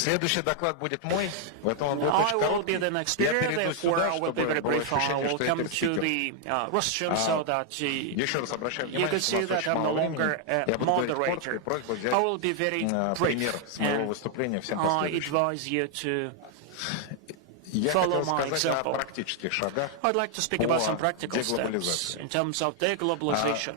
Следующий доклад будет мой, поэтому он будет I очень will be короткий. the next Я speaker, перейду therefore сюда, I will be чтобы very было brief. I ощущение, will что я come to перспикер. the rostrum so that Еще раз обращаю you внимание, could что у see нас that очень I'm no мало времени. longer a Я буду говорить коротко, и moderator. просьба взять I will be very пример brief, с моего and выступления всем I последующим. advise you to Я follow хотел my сказать о example. практических шагах I'd like to speak about some по practical steps деглобализации. in terms of deglobalization.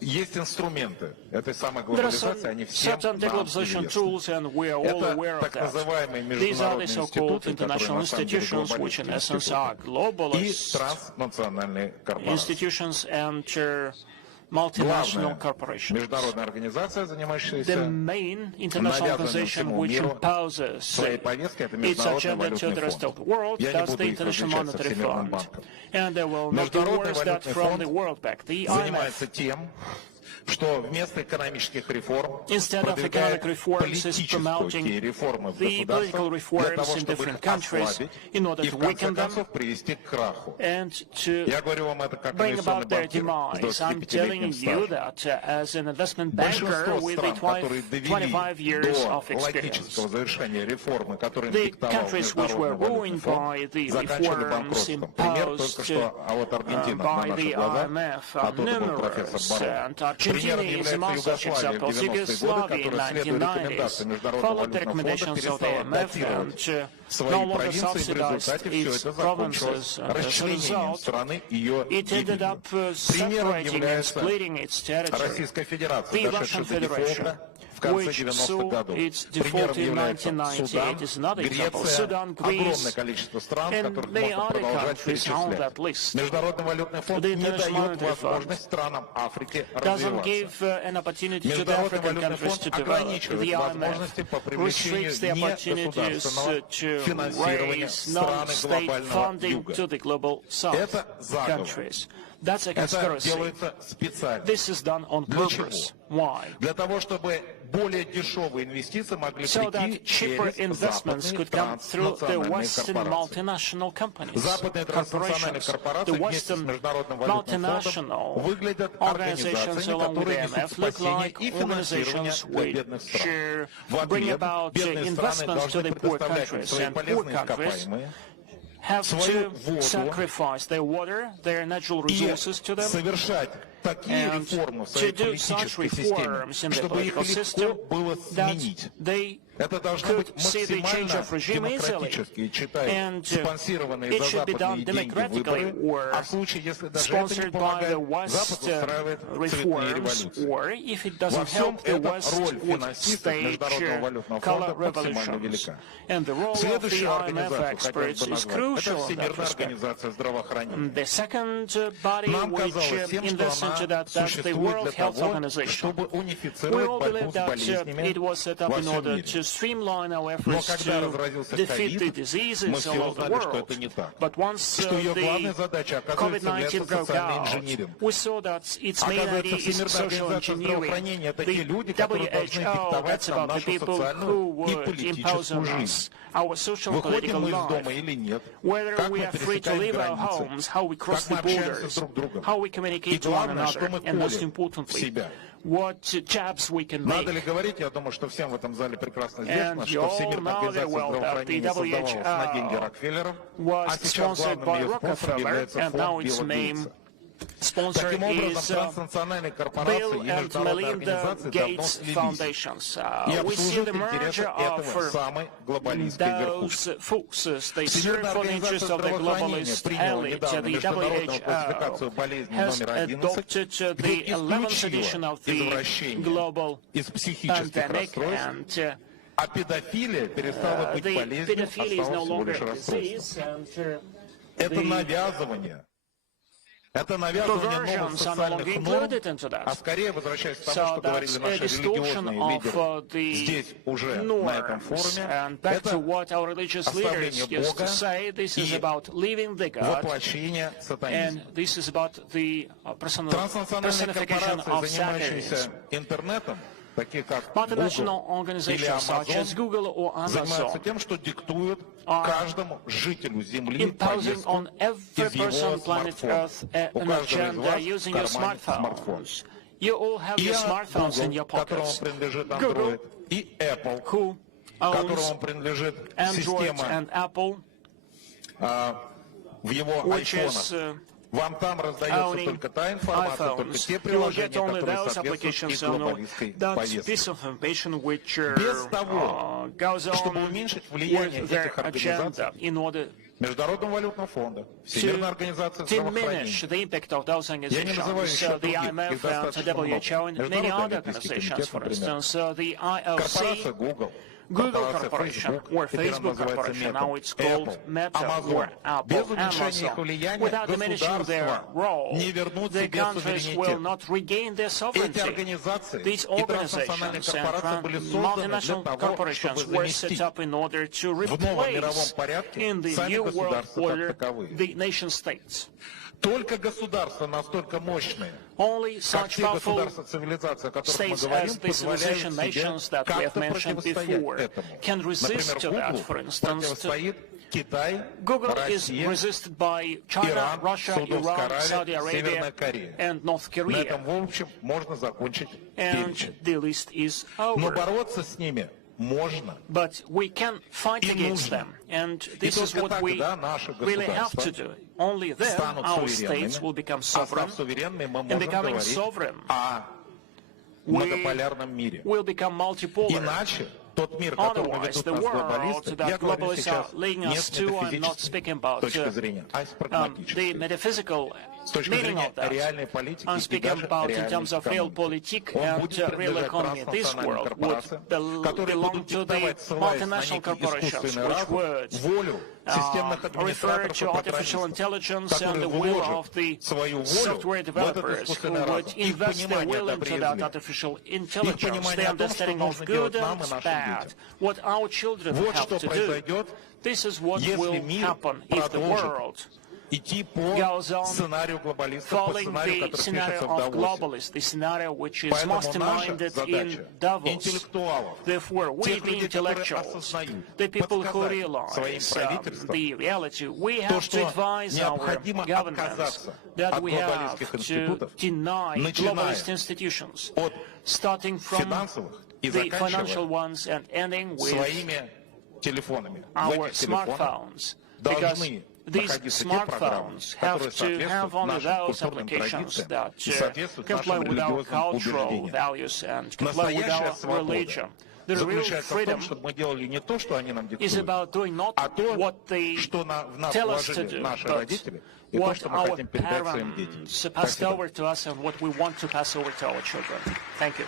Есть инструменты этой самой There are глобализации, они всем certain нам deglobalization известны. tools, and we are all Это aware of так that. называемые These are the международные so-called институты, которые international на самом деле institutions, which in глобалистские essence are институты, и globalist транснациональные корпорации. institutions and multinational Главная corporations. международная организация, The занимающаяся main international навязыванием organization всему which миру imposes своей повестки, это its Международный agenda to the валютный rest of фонд. the world, Я не that's буду the их International различать со Monetary Всемирным Fund. банком. And there will not be Международный worse that валютный from the фонд World Bank, the занимается IMF. тем, что вместо экономических реформ Instead of economic продвигает reforms, is promoting политические реформы в the political государствах для того, reforms in чтобы их different countries ослабить in order и to в конце weaken them концов привести к краху. and to Я говорю вам это как bring инвестиционный about their банкир demise. с I'm telling 25-летним you стажем. that as an investment banker Большинство with стран, которые 25 довели years до of experience, логического завершения реформы, которые им the диктовал countries which were Международный ruined валютный by the фонд, заканчивали reforms банкротством. Пример только imposed что, а вот Аргентина на by наших the глазах, IMF а are тут был профессор numerous. Барон. And Argentina Примером is является among such Югославия в examples. 90-е годы, Yugoslavia in которая, следуя рекомендациям 1990s Международного followed the валютного фонда, recommendations of the перестала IMF датировать and свои no longer провинции, в subsidized результате все its это закончилось provinces. And as a расчленением result, страны и ее it ended гибелью. up Примером separating and является splitting its territory. Российская Федерация, The Russian дошедшая до Federation, дефолта в конце which 90-х saw годов. its Примером default in является 1998, is another example. Греция, Sudan, огромное Greece, количество стран, and которых many можно other продолжать countries on перечислять. that list. Международный валютный фонд The не International дает Monetary Fund возможность странам Африки doesn't развиваться. give an opportunity to the Международный African валютный countries фонд to develop. ограничивает The IMF возможности по привлечению restricts the opportunities негосударственного to финансирования raise стран non-state глобального funding юга. to the global south Это заговор. countries. That's a Это conspiracy. делается специально. This is done on Для purpose. чего? Why? Для того, чтобы более дешевые инвестиции могли So прийти that cheaper через investments западные could come through the транснациональные Western корпорации. multinational companies, Западные транснациональные corporations. корпорации The вместе с Western Международным валютным фондом multinational выглядят organizations организациями, along with которые the несут IMF look спасение like и финансирование organizations для бедных стран. which В bring ответ about бедные страны investments to должны the poor предоставлять им countries, свои and poor полезные countries ископаемые, have свою to воду sacrifice their water, their natural и resources to them, совершать такие and реформы в to своей do such политической системе, reforms in the чтобы их political легко system было that сменить. they Это должны could быть see the change максимально of regime easily, демократические, читай, and спонсированные it за should be done западные деньги democratically выборы, or а в случае, если даже это не sponsored by помогает, the West Запад устраивает цветные reforms, революции. or if it Во doesn't всем help, the эта West роль would финансистов stage Международного валютного color фонда максимально revolutions. велика. And the role of the Следующую IMF организацию хотел experts бы is назвать. Это crucial in that Всемирная respect. организация здравоохранения. The second body Нам which казалось всем, что invests into она that, that's the существует World для Health того, Organization. чтобы We унифицировать all борьбу believe с that болезнями it was set up во in всем order мире. to streamline our Но efforts когда to разразился defeat the ковид, мы diseases все all over the узнали, что world. это не так. But once Что ее главной the задачей, оказывается, COVID-19 является broke социальный out, инжиниринг. we saw that its main Оказывается, idea is Всемирная social организация engineering. здравоохранения — это те The люди, которые должны WHO, диктовать that's нам about the нашу people who социальную и would impose политическую on жизнь. us our social and Выходим political мы из дома life. или нет, Whether как we мы are free to пересекаем leave our границы, homes, how we cross как мы the общаемся borders, друг с другом. how we И communicate to one главное, что another, мы and most колем в importantly, себя. what jabs we can Надо make. ли говорить, я думаю, что всем в этом зале прекрасно известно, And you что all Всемирная know организация very well that здравоохранения the создавалась на деньги WHO Рокфеллеров, was а сейчас sponsored главным by ее спонсором Rockefeller, является and now фонд its Билла main Гейтса. sponsor Таким образом, is транснациональные корпорации Bill и and международные Melinda организации давно Gates слились Foundations. и We see обслуживают the интересы merger этого of самой глобалистской верхушки. those forces. They serve Всемирная for the организация interests of the здравоохранения globalist приняла elite. недавно The международную классификацию WHO болезней has номер 11, adopted где the 11th edition исключила of the извращение global из психических pandemic, расстройств, and а педофилия перестала быть the болезнью, pedophilia is no осталась всего longer лишь a расстройством. disease, and Это the навязывание. Это навязывание новых perversions are no социальных longer норм, included into that. а скорее, возвращаясь к тому, So что говорили that's a наши distortion религиозные of лидеры здесь уже на этом norms. форуме, And back to это what our religious leaders оставление used Бога to say, this is и about leaving the God, воплощение сатанизма. and this is about the Транснациональные personification корпорации, of занимающиеся Satanism. интернетом, такие как Multinational Google или organizations such as Amazon, Google or занимаются Amazon тем, что диктуют are каждому жителю Земли imposing повестку on every из его person on planet смартфона. Earth У an каждого из agenda вас в using your кармане смартфон. smartphones. You all have И your smartphones in Google, your которому pockets. принадлежит Google, Android, и Apple, who которому owns принадлежит Android система and Apple, в его which айфонах, is вам там раздается owning только та информация, только iPhones. те You will get приложения, only которые those соответствуют applications их and глобалистской that повестке. piece of information which Без того, goes чтобы on уменьшить влияние with their этих организаций, agenda in order Международного валютного фонда, Всемирная to организация diminish здравоохранения, the impact of those я не называю organizations, еще the других, их IMF and достаточно много. WHO and many Международный other олимпийский organizations, комитет, for например, instance, the корпорация IOC, Google, Google корпорация Corporation, Facebook, or теперь она Facebook называется Corporation, Meta, now it's called Apple, Meta, Amazon. or Без Apple, уменьшения их Amazon. влияния Without diminishing their государства role, не вернут the себе countries will суверенитет. not regain their Эти sovereignty. организации These и транснациональные organizations корпорации были and созданы для multinational того, corporations чтобы were set заместить up in order to в новом мировом replace порядке in the сами new world государства как order таковые. the nation states. Только государства настолько мощные, Only как such те powerful государства цивилизации, о которых мы states говорим, as the civilization позволяют себе nations that we have как-то mentioned противостоять before этому. can resist to Например, that. For Google instance, противостоит Китай, Google is Россия, resisted by China, Иран, Russia, Саудовская Iran, Saudi Аравия, Северная Arabia, Корея. and North На Korea. этом, в общем, можно закончить And перечень. the list is Но over. бороться с ними можно. But we can fight И against нужно. them. And И this is только what we тогда наши really have to государства do. Only then станут our states суверенными, will become а sovereign. став суверенными, мы And можем becoming говорить sovereign, о многополярном мире. will become multipolar. Иначе тот мир, к которому Otherwise, ведут the нас world глобалисты, that я говорю globalists are сейчас leading не us с to, I'm not speaking метафизической about точки зрения, а с the прагматической. metaphysical С точки meaning зрения of that. реальной политики I'm и speaking даже about in реальной terms of real экономики. politics Он and будет real принадлежать economy. This транснациональным world корпорациям, would которые belong будут to the диктовать, ссылаясь на multinational некий corporations, искусственный which разум, would волю системных refer администраторов to и artificial программистов, intelligence and которые the will вложат of the свою волю software в этот developers who искусственный would разум. Их invest their понимание will into добре и that зле. artificial Их intelligence, понимание the о том, что understanding нужно of делать good нам и and нашим bad, детям. what our children Вот have что to do. произойдет, This is what если will мир happen if the продолжит world идти по goes on сценарию глобалистов, по following сценарию, the который scenario пишется в of Давосе. globalists, the scenario which is Поэтому наша masterminded задача in Davos. интеллектуалов, Therefore, we, тех the людей, которые intellectuals, осознают, the people who подсказать своим realize правительствам the reality, we то, have to что advise our необходимо governments отказаться that от we have глобалистских to институтов, deny начиная globalist institutions, от starting from финансовых и the financial заканчивая ones and ending with своими телефонами. В our этих телефонах smartphones. Because должны these находиться те программы, smartphones have которые to have соответствуют only нашим those культурным applications традициям that и соответствуют comply нашим with our религиозным cultural убеждениям. values and comply with Настоящая our свобода religion. The real заключается в freedom том, чтобы мы делали не то, что они нам is диктуют, about doing not а то, what they что в нас tell us to вложили do, наши but родители, и то, what что мы our хотим передать своим детям. parents passed Спасибо. over to us and what we want to pass over to our children. Thank you.